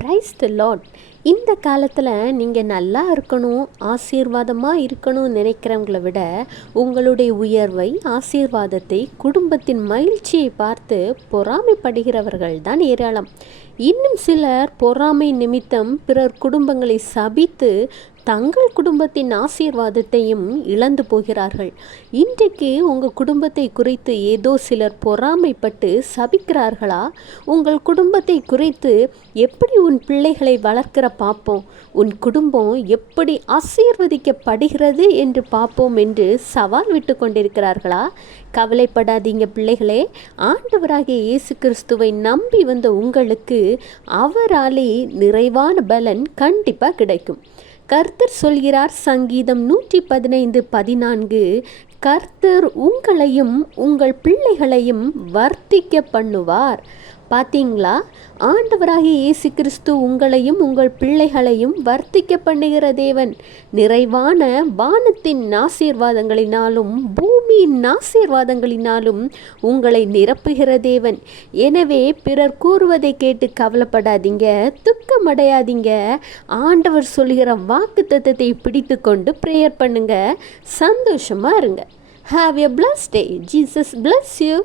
Praise the Lord. இந்த காலத்தில் நீங்கள் நல்லா இருக்கணும், ஆசீர்வாதமாக இருக்கணும்னு நினைக்கிறவங்களை விட உங்களுடைய உயர்வை, ஆசீர்வாதத்தை, குடும்பத்தின் மகிழ்ச்சியை பார்த்து பொறாமைப்படுகிறவர்கள் தான் ஏராளம். இன்னும் சிலர் பொறாமை நிமித்தம் பிறர் குடும்பங்களை சபித்து தங்கள் குடும்பத்தின் ஆசீர்வாதத்தையும் இழந்து போகிறார்கள். இன்றைக்கு உங்கள் குடும்பத்தை குறித்து ஏதோ சிலர் பொறாமைப்பட்டு சபிக்கிறார்களா? உங்கள் குடும்பத்தை குறித்து எப்படி உன் பிள்ளைகளை வளர்க்கிற பார்ப்போம், உன் குடும்பம் எப்படி ஆசீர்வதிக்கப்படுகிறது என்று பார்ப்போம் என்று சவால் விட்டு கொண்டிருக்கிறார்களா? கவலைப்படாதீங்க பிள்ளைகளே. ஆண்டவராகிய இயேசு கிறிஸ்துவை நம்பி வந்த உங்களுக்கு அவராலே நிறைவான பலன் கண்டிப்பாக கிடைக்கும். கர்த்தர் சொல்கிறார், சங்கீதம் 115:14, கர்த்தர் உங்களையும் உங்கள் பிள்ளைகளையும் வர்த்திக்க பண்ணுவார். பார்த்தீங்களா? ஆண்டவராகிய இயேசு கிறிஸ்து உங்களையும் உங்கள் பிள்ளைகளையும் வர்த்திக்க பண்ணுகிற தேவன். நிறைவான வானத்தின் ஆசீர்வாதங்களினாலும் பூமியின் ஆசீர்வாதங்களினாலும் உங்களை நிரப்புகிற தேவன். எனவே பிறர் கூறுவதை கேட்டு கவலைப்படாதீங்க, துக்கமடையாதீங்க. ஆண்டவர் சொல்கிற வாக்கு தத்தத்தை பிடித்து கொண்டு ப்ரேயர் பண்ணுங்க, சந்தோஷமா இருங்க. Have a blessed day. Jesus bless you.